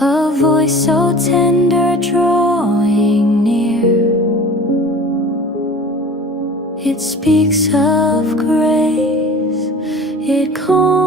A voice so tender drawing near. It speaks of grace, it calms